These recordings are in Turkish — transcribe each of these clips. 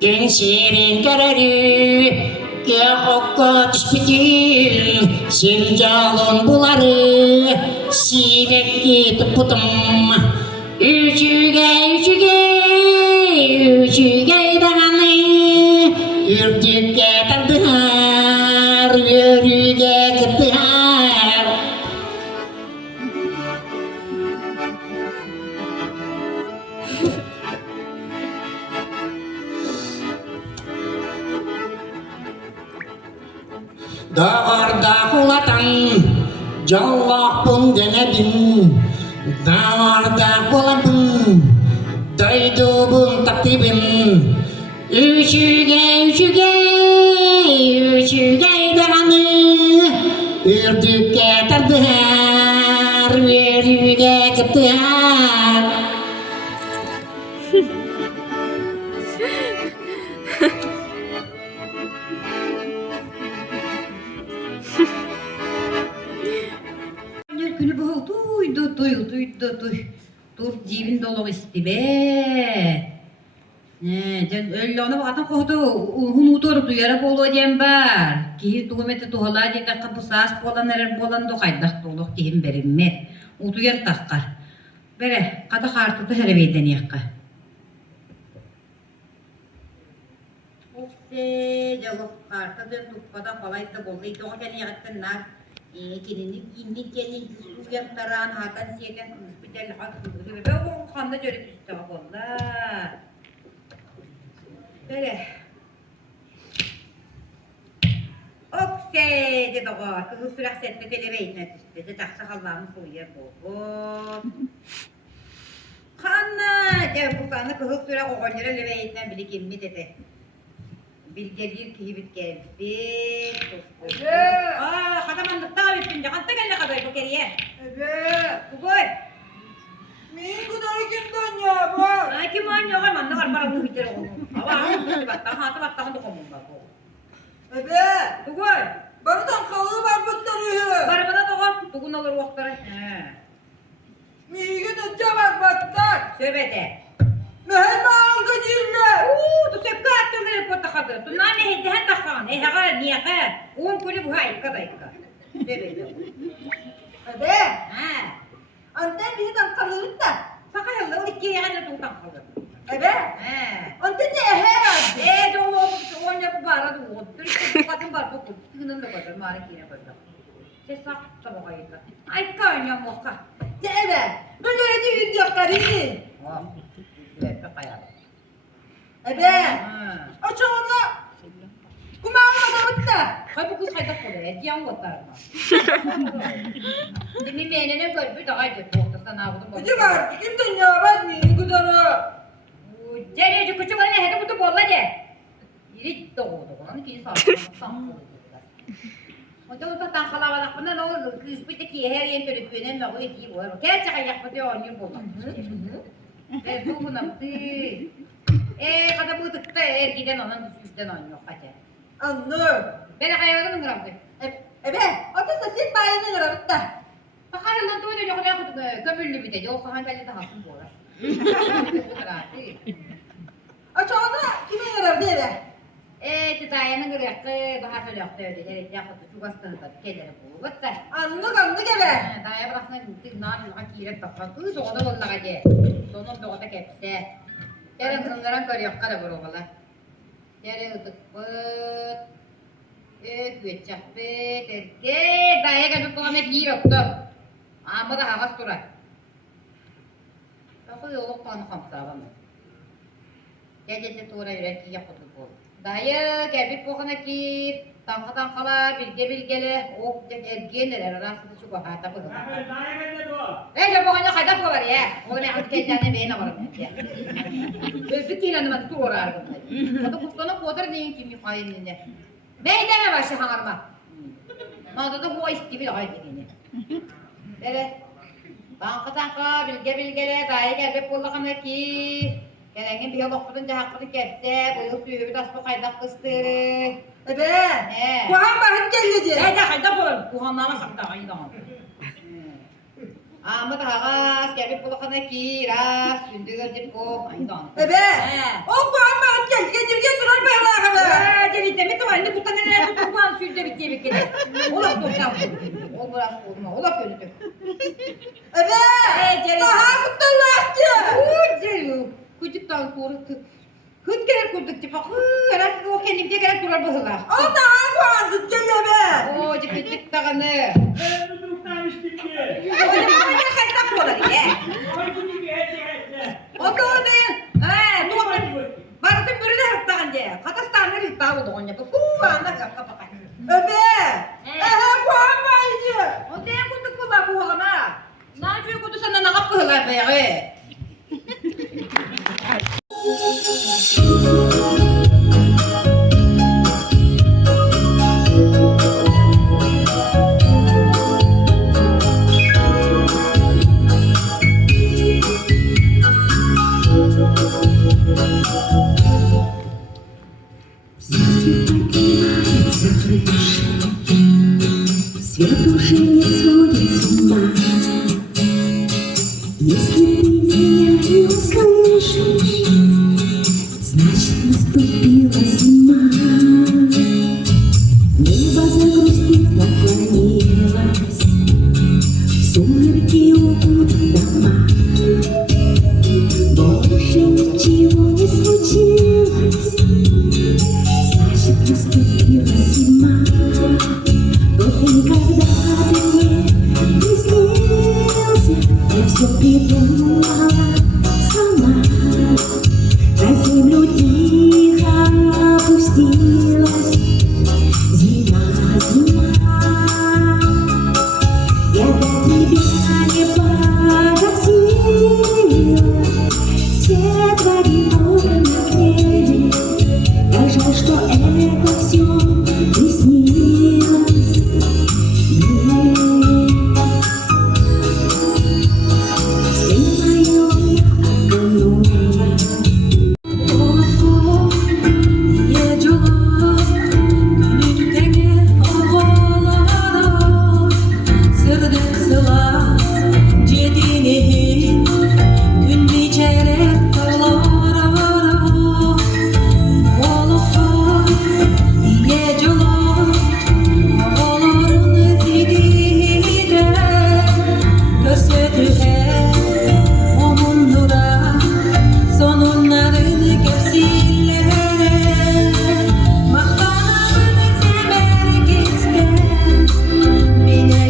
Gençlerin kararı Kehokka tüspütün Sevcalın buları Sivekki tıpıtım Üçüge dağını Ürtüge tardılar Yörüge kıttılar Dağarda kulatan Jallah pun denedin Dağarda kulatan Daydu bun taktibin Üçüge dağını Ürdüke tardılar Yörüge kıttılar Günü bu duy. Dur cebin dolu istibe. Öyle ona bakatan kohdu. Hunutor duyara bolu diyen var. Ki tuhumete tuhala diye kapı sas bolan erer bolan do kaydak doluk diyeyim berinme. O duyar takkar. Bere kata kartı da hereveyden yakka. Okse jalok kartı da tukpada kolayda bolu. İki o gel yakatınlar. Kinini gelin su yaktaran hakan siyeken hospital hakkı. Ben o kanda görüp üstü valla. Böyle. Okse dedi o. Kızı sürak sette televeyne düştü. De taksa Allah'ını soyuyor bu. Kanna. Bu kanna kızı sürak o kollara leveyden bile kimmi dedi. Bilgelir ki hibit geldi. Kadamandık daha üstünce. Kanta geldi kadar bu keriye. Evet. Bu koy. Neyin kadar kimden ya bu? Ay kim var ne var man ne var para bu hiç yok. Ama hangi battan hatı battan dokumun bak o. Evet. Bu koy. Baradan kalığı var batları. Bara bana dokun. Bugün olur vakları. Neyin kadar var batlar? Söbede. Mühemme hangi dirle? Tu sepka attırları potta kadı. Tu nane hedden takan. Hegar niye kar. Un kulü bu hayır kadayka. Söbede. Evet. Ha. Anten bizden kalır da. Fakat o iki yana tutan kalır. Evet. Ha. Anten de ehe. Dolu onya bu bara du. Türk kadın var bu. Tının da kadar mari kine kadar. Ses sakta bu hayır. Ay kanya mokka. De evet. Böyle de video karını. Oh. Evet kaya. Evet. Açalım. Kumağına da bitti. Hay bu kız hayda koydu. Diyan vatarma. Demin menene gör bir daha git bu sana bunu. Hadi var. Kimden ya ben neyin kadar? Cereci küçük anne hadi bu bolla de. Yiri doğdu. Onun ki sağlam. O da tan kalabalık bunda ne olur? Kız bir tek her yerin böyle güvenen mi o iyi bu. Gerçekten yapmadı o oyun bulmak. Bu buna kada bu tıkta ergiden onun üstten oynuyor hadi. Anlıyorum. Ben hayvanın gramdı. Evet. O da sesin bayını kırıp da. Bakarım da öyle yok ne kömürlü bir de yok hangi de hasım bu ara. Açalım. Kimin kırıp değil mi? Titayanın gırıkı bahar söyle yoktu öyle. Evet yakıtı çok hastası da kelleri bu. Batta. Anlık evet. Daya bıraksana gittik nan yok akiret bakma. Kız o da bolla hadi. Sonun da o da kepse. Yarın kıngaran görüyor kada bu robalar. Yarın ıtık pıt. Güveçak pıt. Erke daya gelip kokamek iyi yoktu. Ama da havas durar. Bakı yolu kanı kamsa bana. Gece tuğra yürek yapıdı bu. Daya gelip kokana ki tankala bilgeli o ergenler arasında şu bahata bu. Öyle bu kanya kayda bu var ya. O ne hangi kendine beğene var mı ya. Bir kilanı mı tuğra argın. Kadı kustana kodar deyin kimi fayinine. Beydeme başı hanarma. Mağda da bu isti bir ay dediğini. Evet. Tanka bilgeli daya gelip kokana ki Kerengin bir yoluk budunca hakkını kepse, bu yıl suyu bir tas bu kaydak kıstırı. Evet. Kuhan bahit geldi. Kayda kayda bu. Kuhanlama sakta kayda. Ama da ağaz gelip bulakana ki ras gündü gördük o aydan. Ebe. O kuanma gel getirge durar böyle abi. Cevit demet var ne kutan neler kutan sürdü bitti bir kere. Olak doktan. Ol biraz olma olak öldü. Ebe. Cevit. Daha kutlattı. Cevit. Kucuktan korktu. Hıt gerek kurduk tipa. Ras o kendimce gerek durar bu hıla. O daha kuandı gel ebe. O ceketlik dağını. Ben mutluluktan istikli. O zaman ne kaynak olur ya. Ay bu gibi hediye. O da o değil. He, tuğatın. Baratın bürüne hırttağın diye. Katastanlar hırttağı oldu onun yapı. Anda kapı bakayım. Ebe. Kuanmaydı. O diye kurduk bu bak bu halama. Naçuyu kurdu sana ne kapı hılar be ya. Свет уже не сводит с ума. Если ты меня не услышишь, значит наступила зима. Небо загрустит, наклонилось, в сумерки укутав дома. Больше ничего не случилось, значит наступила зима. Вот никогда ты мне не снился, я все придумала сама. На землю тихо опустилась зима, зима. Я до тебя не погасила все твои на небе. Как жаль, что это все не снилось мне. Снимаю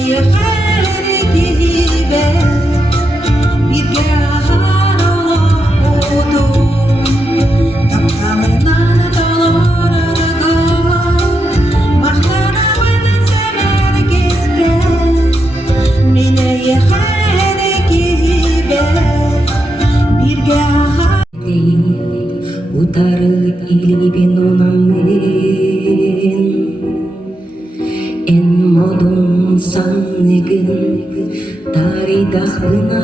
я Утары илибин унамын эн модун санныгын таридахпына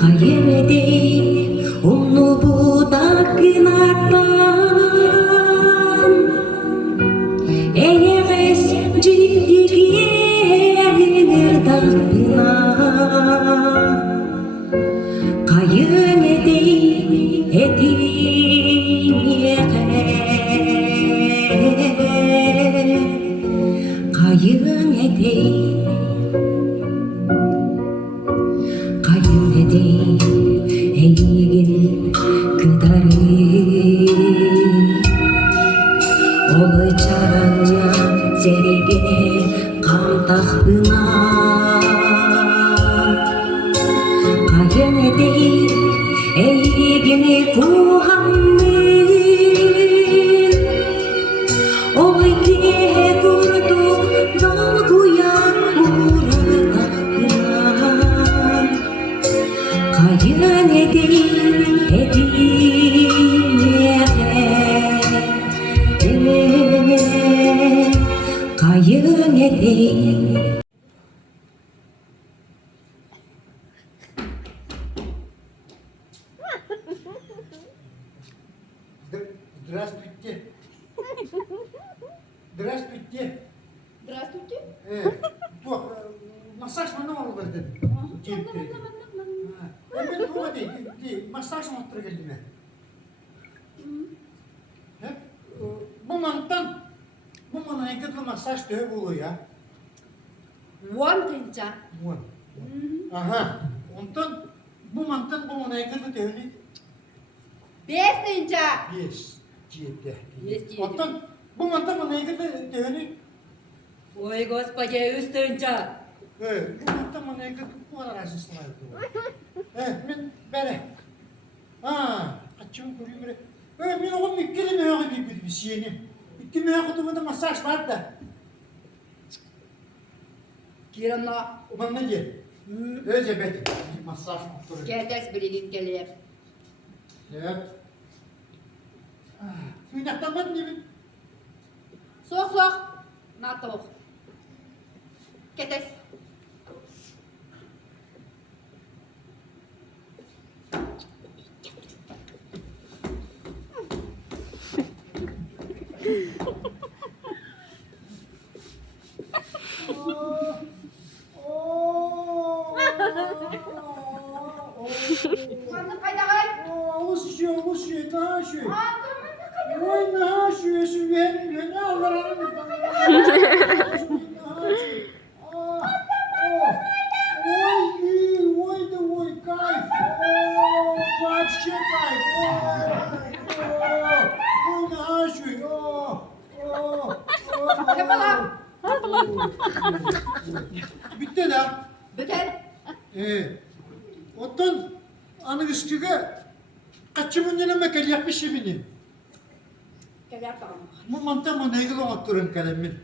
каемедей умну будакын атпан эйегес жиддигиевинер дахпына Kayın edeyim Kayın edeyim Eygin kıdarı Olu çaranya serige kan tahbına Kayın edeyim eygini kuhammin Oy kiye kurduk dalguya uğradakına Kayın edeyim Kayın edeyim Здравствуйте. Здравствуйте. Здравствуйте. Бог, Masaj bana olur dedi. Cep dedi. Ben tuğa değil. Masaj otur geldim ben. Hep bu mantan ikili masaj diye buluyor ya. 원 진짜. Bu. Aha. Ondan bu mantan ikili diyor ne? 베스 진짜. Yes. Ciddi. Yes, ciddi. Ondan bu mantan ikili diyor ne? Ой, господи, üst 진짜. Bu mantan ikili bu kadar asistan ben böyle. Açım kuruyor böyle. Ben oğlum ikili merak ediyor bir şeyini. İki merak ediyor masaj var da. 기름나. Ulan ne diyor? Öyle bet. Masaj oturuyor. 게데스 브리긴 gelip. Evet. Suyunaktan var mı? Sok sok. NATO. Gedes. Kanka kayda kay. Oluşuyor, daha şey. Oy ne şey, şu ne Allah'ım. Oy kay. Bak şey kay. Oy ne şey. Yapalım. Bitti de. Biter. Ondan anı üstüge kaçımın yanıma gel yapmış eminim. Gel yapalım. Bu mantıma ne kadar oturun kalemin.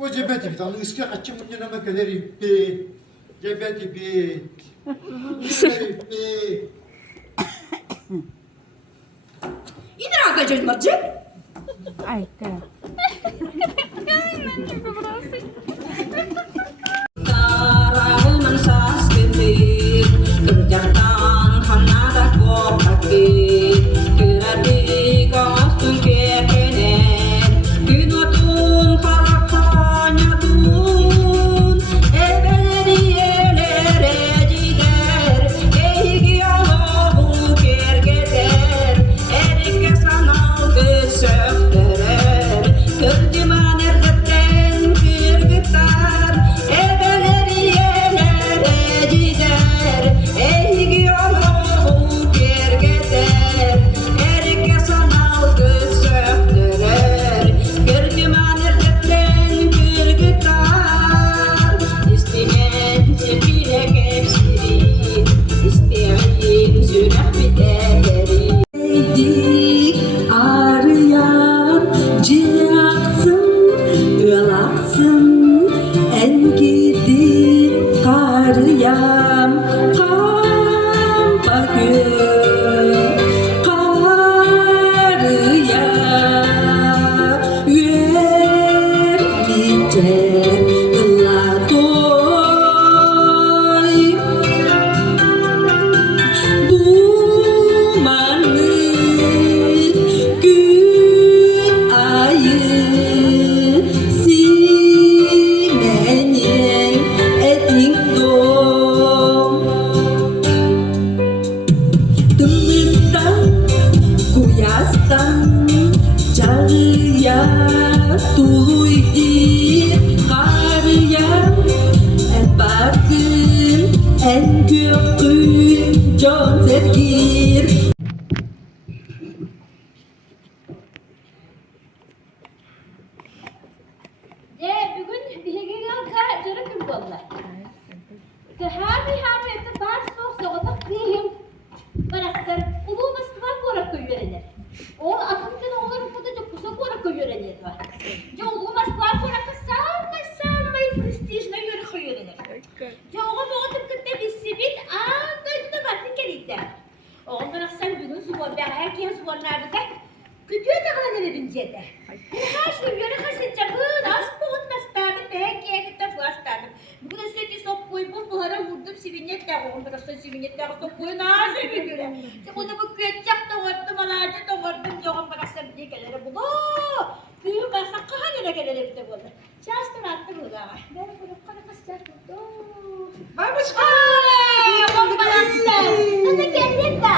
O cebeti bit. Anı üstüge kaçımın yanıma gelir ipi. Cebeti bit. İpi. İndir ağzına çocuklarcı. Ay, kaya. Karangan sas ketik, kerjaan hanada kok kaki, keradi kawas tun kekenen, günotun karakanya tun, ebeleri elere jider, ehigi Allahu kergeter, erike sanal gösökterer, kerjiman ergetten kirgitar, ebeleri elere gider, ehigi Allahu kergeter, erike sanal gösökterer, kerjiman ergetten kirgitar, isteyen sepile kepsirin, isteyen sürah biteri. Dik arayan cihaksın, ılaksın, en gidi karıyam, kampa gün, karıya, vermeyecek ıla doy. Dumanlık gün ayı sinenin etin dom. Dımlıktan kuyastan çağıya tuluydu karıya en bakın en kökün can sevgir. Bugün bir çocuk kim oldular? Hami etti baş soğuk soğuda kıyım. Bıraktır. Ulu Moskva kora köylerine. O atımcın oğulları burada çok kısa kora köylerine var. Ya Ulu Moskva kora samay prestijne yürü köylerine. Ya oğul oğul tıpkıda bir sibit döydü de batı keliydi. Oğul bıraksan bugün zuvor, herkes zuvorlarda da kütüye takılan eve binceydi. Her şey yürü kasınca bu nasıl boğut bastadım, belki edip bastadım. Bu da sürekli sok koy, bu buhara vurdum, sivinyetler oğul bıraksan sivinyetler sok koy, nasıl bir göre. Onu bu kötçak doğurdum, alacı doğurdum, yoğun bıraksan diye gelere bu. Büyük basak kahanere gelere bir de bunu. Şahsın attı bu da. Ben bunu kana kasacak oldu. Бабочка! Это Герлинда!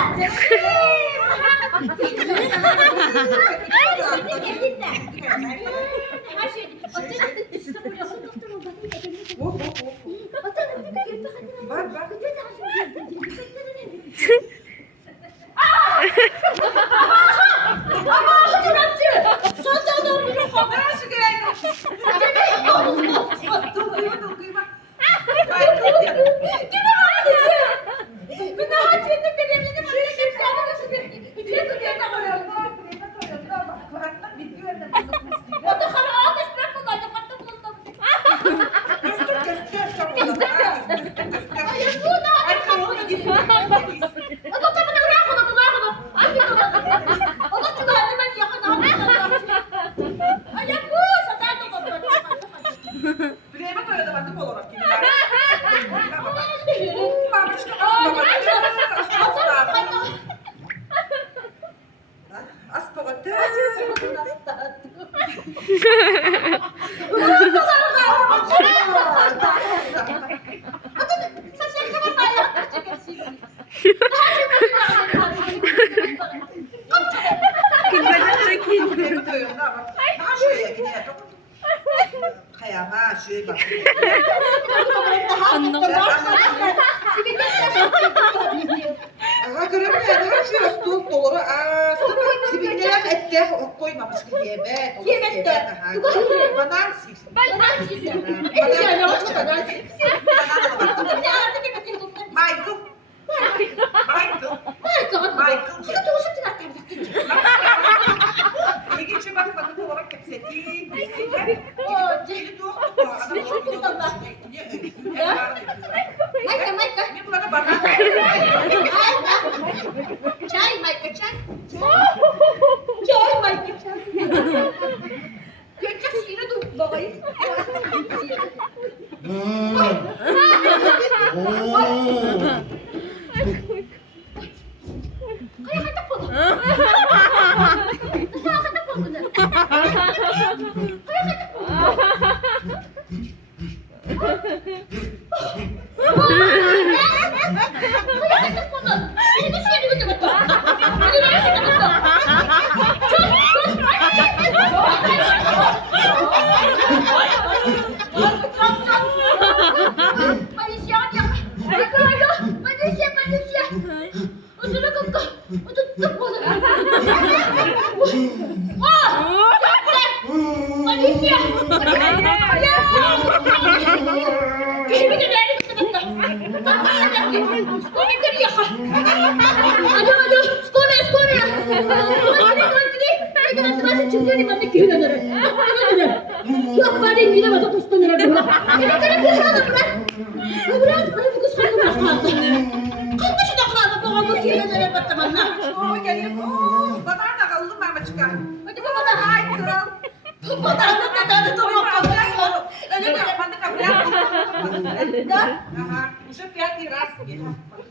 Уже пятый раз.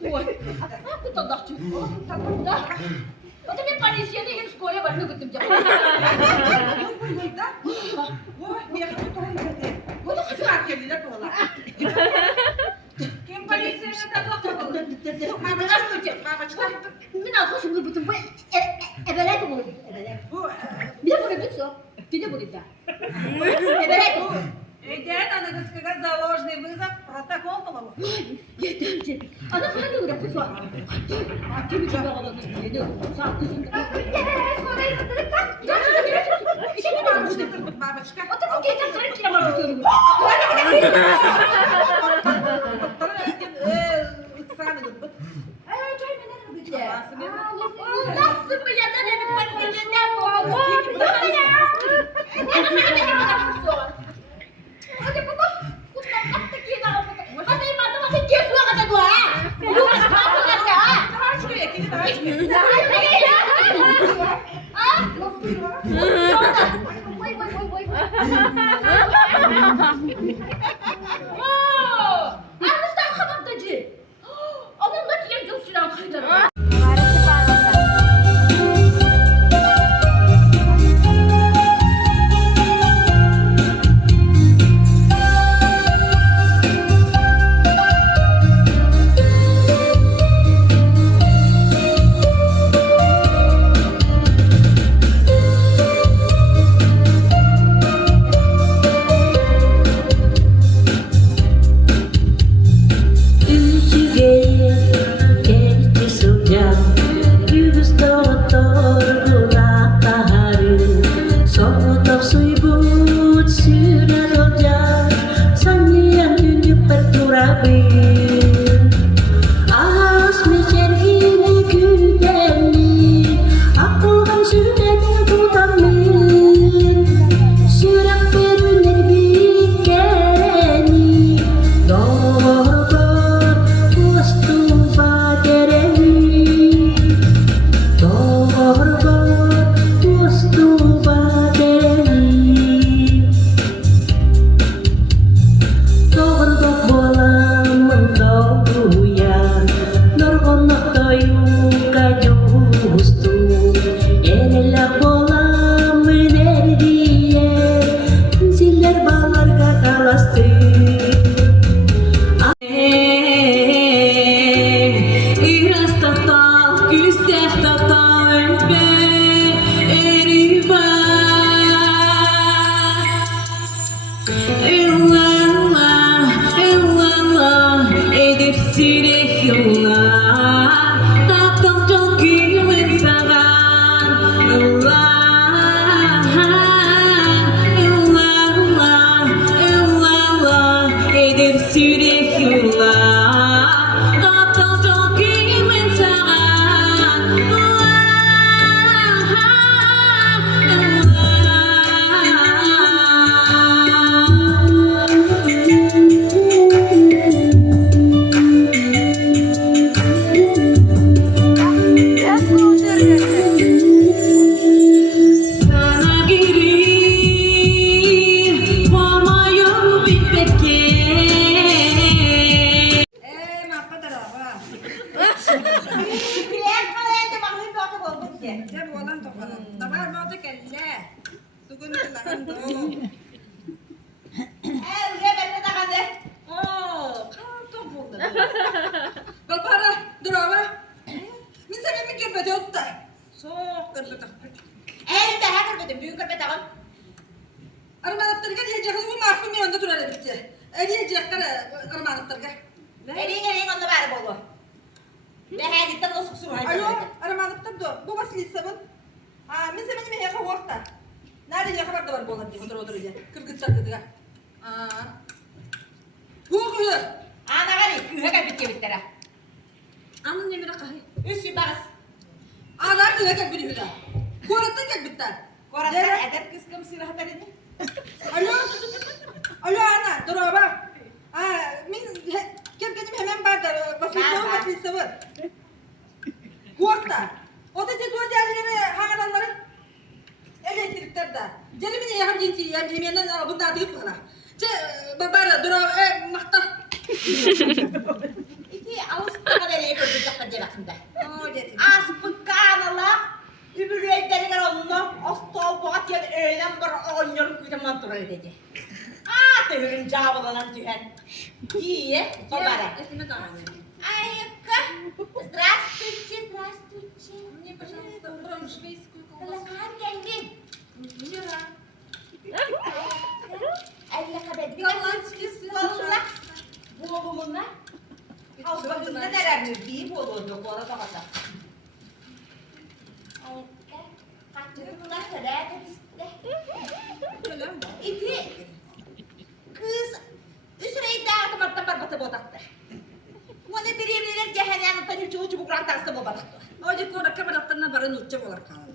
Ой, aku tak cukup. Macam ni Malaysia ni yang sekolah baru betul je. Wah, biar aku tahu ni. Gua tu kasi makan dia tu lah. Kim Malaysia ni tak tahu apa. Mama nak kerja. Mama cakap, "Mina aku semua betul buat. Ebelah tu boleh. Bila boleh betul? Tidak boleh dah. Ebelah tu. Ребята, надо сказать заложный вызов, протокол половой. Ya dah. Anak saya udah kusut. Hati juga kalau gitu. Satu sini. Şimdi мамочка. Вот это где-то кричала мама. Сана говорит, Nasıl bu ya da ne bir ne bu? Hadi baba, kutlan kapta kina ako. Hadi mata mati kesu ka sa dua. Lu ka sa ako na ka. Давай, киди, давай. Ah? Woi. Oh! Ano sa kapag taji? Ano na tiyan yung silang kailan? sürek yıllar Taptım çok gülümün sağan Yıllar Yıllar Yıllar Edip sürek yıllar Taptım çok gülümün sağan Sana geri varmıyor bitmekte Mappa tarafı. Bilen kalaydı bakayım bakıp olduk ki. Ne bu olan tokanın. Dabar mı oldu kendine? Tugun kulağın doğu. Uya ben de takandı. Oo, kan topuldu. Babara, durava. Min sana mi kırbeti otta? Soğuk kırbeti. Elimde her kırpıdım, büyük kırpı takım. Armanatlarga diyecek bu mahkum bir yönde durar bitti. Diyecek armanatlarga. Elin onda bari bolu. Ve her gittim o sıksın. Alo, armanatlar da. Bu basın sabun. Ha, min sana mi heka vakta? Nerede ya haber da var bu olan diye otur diye. Kırgıtlar dediler. Bu kuyur. Ana gari, kühe gel bitti bittere. Anın nemine kahı. Üstü bas. Ağlar diye gel biri hüda. Korattan gel bitti. Korattan eder kıskım silahı da dedi. Alo. Alo ana, dur bak. Min gelgenim hemen barda. Basın sabun. Korkta. O da dedi o yerlere hangadanları elektriklerde. Celimine yakın cinti yemeğinden bunda atıp bana. Babara dur makta. İki Ağustos kadar iyi gördük diye bakımda. O dedi. Az bıkkanalar. Übürü etleri onu. Astol boğat ya öğlen bir oynuyorum küte mantıra dedi. Tühürün cevabalanan tühen. İyi, babara. Esime tamamı. Ayıkı. Здравствуйте, здравствуйте. Мне, пожалуйста, швейцарскую колбасу. Kalakar geldin. Вчера. Elle kabedi. Голландский сыр. Valla. Bu oğlumuna. Havzasında neler bir olurdu bu arada bak. Ayıkı. Kaçırıklar kadar da bizde. İti. Kız. Üsreyi dağıtım artan barbatı bodaktı. Onu birbirine cehennemden çubuk rantarsı bu badaktı. Oje kora kabaratlarına barın uçça olar kalan.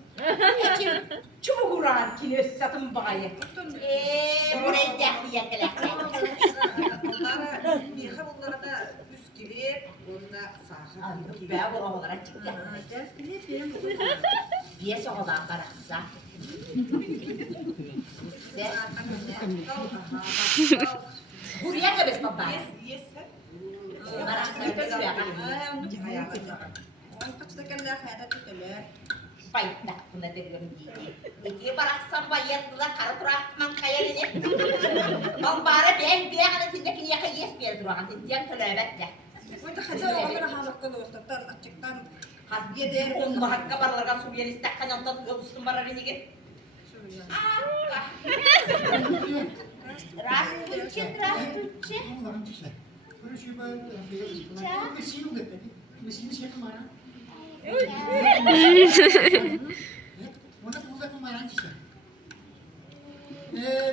Çubuk uğran kilo satın bağıyı. Burayı dağıtı yetelekler. Onlara bir bunlara da üskili, onda sahip. Ben bu havalara çıktı. Diye soğudan karaksa. Buraya da biz baba. Karaksa bir suya kan. Payda buna dedim diye. İki baraksan bayatla karaturakman kayalini. Bambara ben bir yana tindeki yaka yes bir duran tindiyan tölebette. Hasbiye der on hakka barlarga Suriyalista kanyantan yolustun bararını git. Здравствуйте, здравствуйте.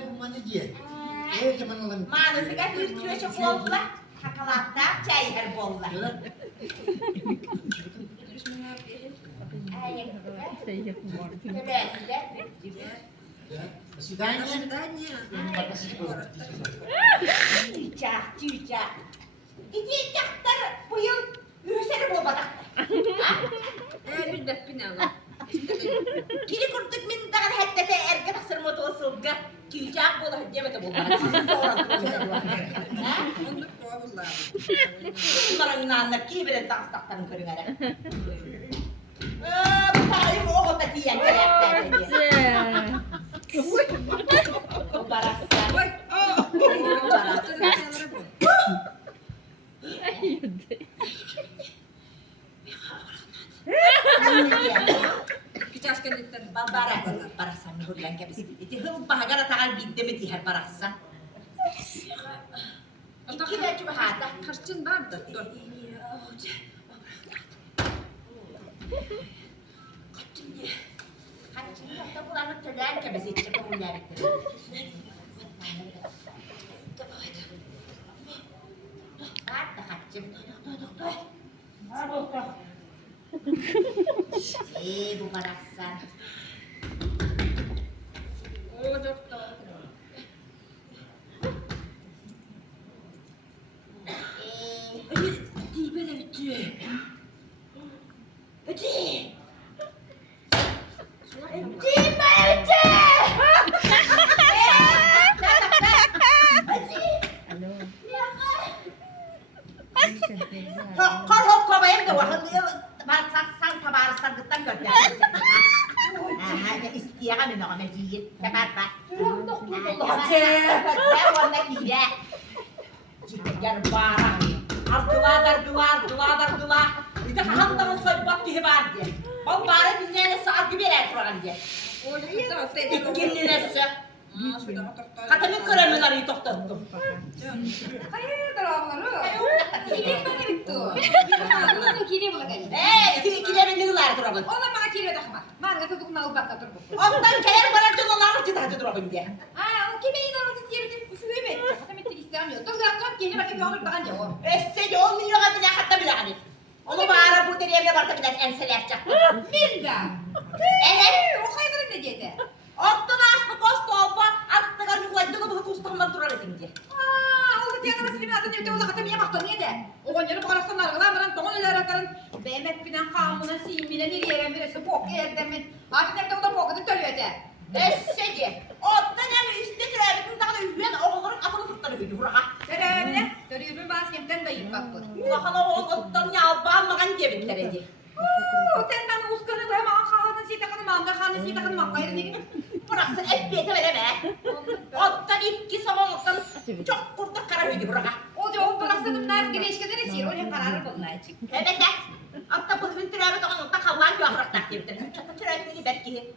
Bu mana dia. Zaman lan. Mana tiga kilo çikolata, çikolata, çay her bolla. До свидания. Tüccar, tüccar. İki çaktır bu yıl ürüseri bu badakta. Kili kurtuk min tangan hatta erkek sırmı tosulga. Tüccar bu da hediye bu. Bunların nanlar ki bile takstaktan körüngere. Bu tarih o da diyen karakter dedi. Bu baraksa. Baraksan hurlan kabis. Iti hum pahagara takal bidde mi diğer baraksan. İki de çubuğada. Karşın vardı. Hatta bulanıp tölen kebesi içecek o yerlikleri. Hatta haccım. Bu baraksan. O doktor. Hadi böyle bitti. Hadi. Hokkor hokkor bayım da wakın sen tabarıstan gıttan gördüm. İstiyagan ünü ama ciyit. Tebar bak. Ben onda kiye. Cidden barang. Ardular. Itu hantarın soybat gibi var diye. O bari dinleyene saat gibi erer kuralım diye. İkinli nesi? Katımın kremini arayı toktattım. Hayırdır ağları? Kilim bana bitti. Kilim bana geldi. Kilemin yıllar duralım. Ona bana kilim takma. Bana tutuk nalı bakka dur bu. Ondan keler bana canlılar ciddi duralım diye. O kimin orası diyebilir? Şu evet. Hatta bitti istemiyor. Dur zaten gene bakayım olur bakan ya o. Essece 10 milyona bile hatta bile hani. Onu bağıra burada evine varsa bile enseler çaktı. Bilmem. Evet. O hayvanın ne dedi? Ottan asma kostu olma. Attıgar yuhlaydı bu kustamdan durar edin diye. O da yanıma silimi atın evde ola katım yemek niye de? O gönlünü parasını argılar mı lan? Toğun ileri atarın. Bemet bilen kanuna silmine nereye birisi bok yerdemin. Artık evde o da bok edip dönüyor de. Essece. Ottan yani üstte krevetin daha da üfleyen oğulların atını fırtları büyüdü buraya. Öyle. Dönüyorum ben semtten de yiyip baktım. Ulan oğul ottan yalbanmagan diyebitler edi. Sen bana uskanı da hemen kahının sitakanı manga kanı sitakanı manga yerine gibi. Bıraksın hep biyete vereme. Ottan iki sabah ottan çok kurda kara büyüdü buraya. O cevap bıraksınımlar güneşkede resir. Öyle kararı bunlar için. Evet de. Hatta bu ürün türevi de onun da kavlan bir ahıraklar diyebitler. Çatı türevi belki.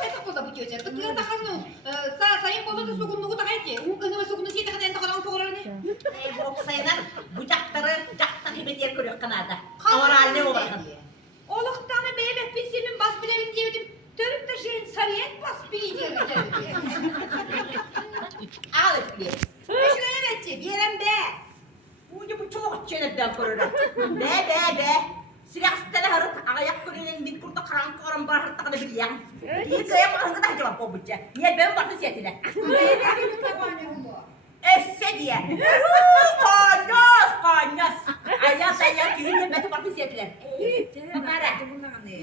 Hayta kolda bu köşe. Tıkıyor da kanı. Sayın kolda da sokunluğu da kayıtı. Uğkanı ve sokunluğu sitakanı en takalan çoğularını. Bu oksaylar bucakları hibet yer görüyor kanada. Avar haline o bakın. Oluktanı beybek bilsimin bas bilevin diyedim. Dönüp de şeyin sarıyen bas bileceğim. Al etkiye. Şuna evetçi. Yerem be. Bu çok çenetden korur. Be. Silah stele harut ayak körünen bir kurda karanlık oran bar harut takıda bilyen. Bir kaya bakın kadar cevap o bütçe. Niye ben bakın siyatile. Beybek tabane oldu. Esse diye. Konyos. Ayat kirinle beti bakın siyatile. Bakara.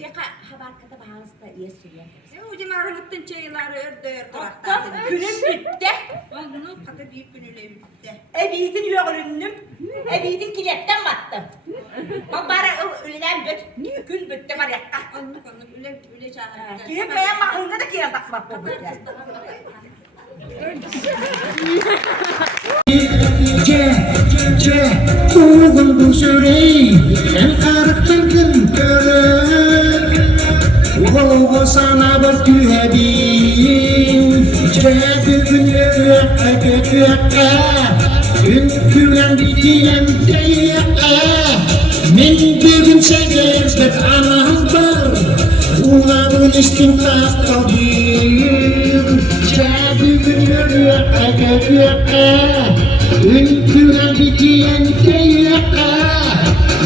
Yaka haber kata bağlısı da iyi sürüyor. Ucum ağırlıktan çayıları ördür. Ottan günüm bitti. Bunu kata büyük günüyle bitti. Ebitin yoğurundum. Ebitin kiletten battım. Babara ölen gün bitti var yakka. Anlık öyle çağırdı. Kirim beyan mahınga da kirim taksi bak bu bitti. Oğul bu sürey en karıktan gün körür Oğul sana bir tüyedin Cebüğünü öpüke Gün külen bitiyen teyeke Min bugün segezdet anam var Uğurun istintak kadir Cebüğünü öpüke Ülküne bitiyen teyaka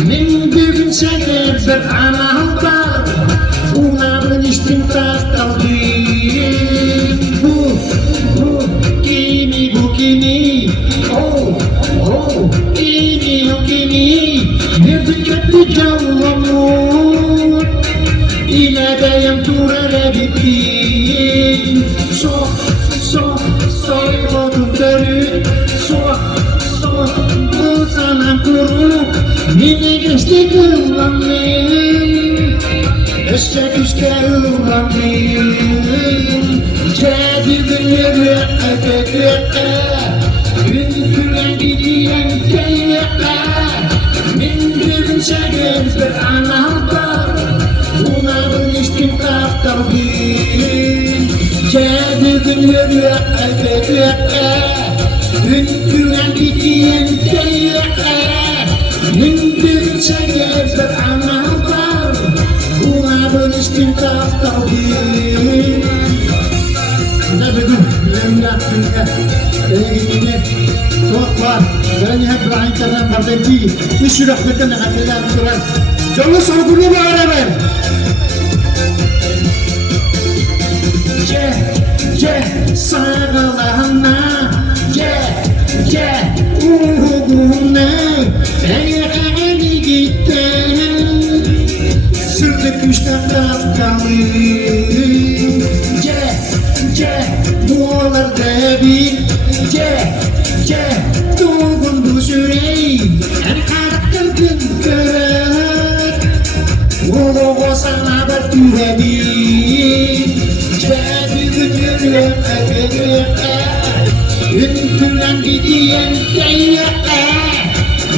Min bugün sefer bir anam var Uğurun istintak kadir Bu kimi kimi Nefret cavlamur İle de yang turere bitin Soy terü Bu sana kuru Mini geçti kıvlamın Eşek üske ıvlamın Cedi günleri öpeke Gün külen gidiyen teyeke Min gün çekiz bir anahtar Umarım istintak kavgin Cedi günleri öpeke Gün külen gidiyen teyeke Min gün çeker bir anam var Uğrabın istimtaf tavdir Ne bugün memlakınca Eğimini çok var Ben hep rahimlerden bardaki İşi rahmetten adıyla bitiren Canlı sorgulu bir araber Sağlana Uğruna Eğeni gittin Sırtı kuştan kapkalı Buğalarda bir Doğundu sürey Yani karakter gün görür Uğru sana batüredir Ünlülen gidiyen kayaka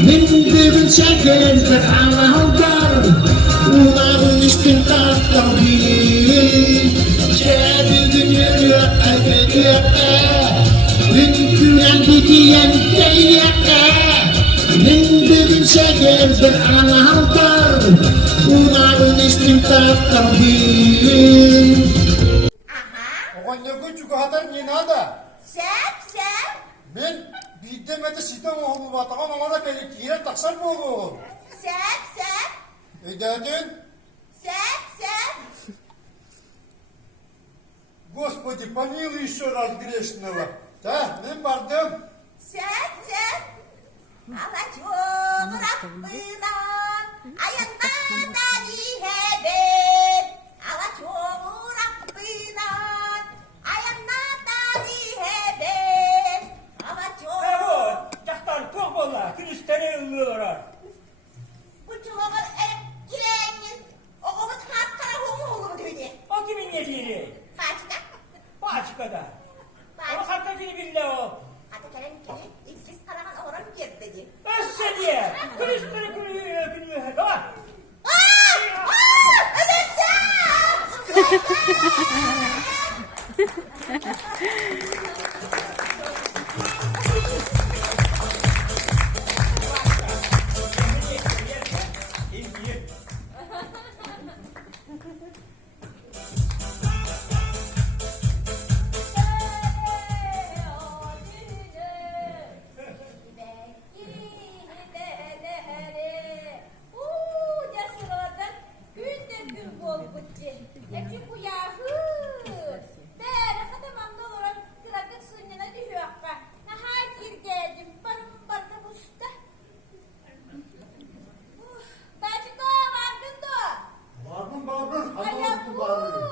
Mendebin şeker bir amallar Uğrağın istimtaf tavdir Şebidin yürüyor Ünlülen gidiyen kayaka Mendebin şeker bir amallar Uğrağın istimtaf tavdir Oğan ne küçük hatar ne nada? Sen. Ben bildim sitem oğlu batağım ama da kayıt yine taksar mı oğlu? Sen. Ödedin? Sen. Господи, помилуй еще раз грешного. Да, ben vardım. Sen. Alacağım Rabbinan ayağından ihebet. Alacağım Rabbinan ayağından ihebet. Alacağım. Jaktan çok bolla, kristene ıllılar. Bu çuvallar kireğiniz. Oğumun hat tarafı olur dedi. O kimin yediğini? Kaçta? Bu açıkada. Onu kartacını bille o. Hadi gelin ki ikiz karaman oran bir dedi. Össe diye. Kristene gülüyor. Tamam. Bağırın. Hadi olsun bağırın.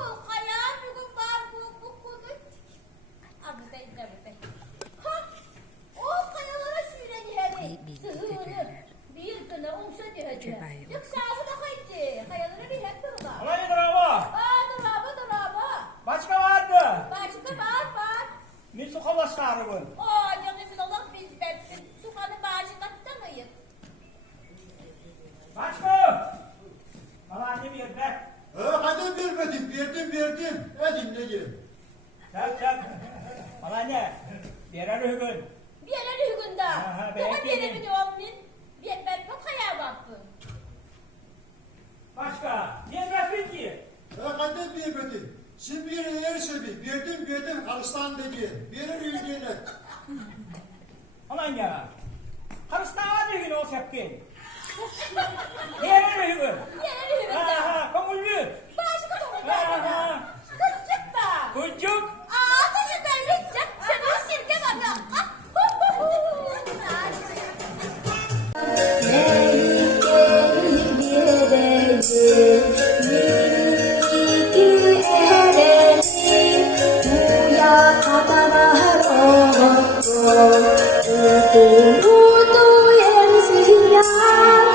Olay drama. Başka vardı. Min su kalasları bu. Başka. Bana annem yerine. Hadi verdim. Hadi ne diyeyim? Sen. Bana anne. Birer hükün. Aha, beğendim. Başka. Yemez ki. Hadi verdim. Şimdi bir yer sebi. Verdim. Karstan dedi. Verir yüzüne. Aman ya. Karısına hükün o sepkin. Birer hükün. Aha, komullu. Kucuk. Untuk yang siap,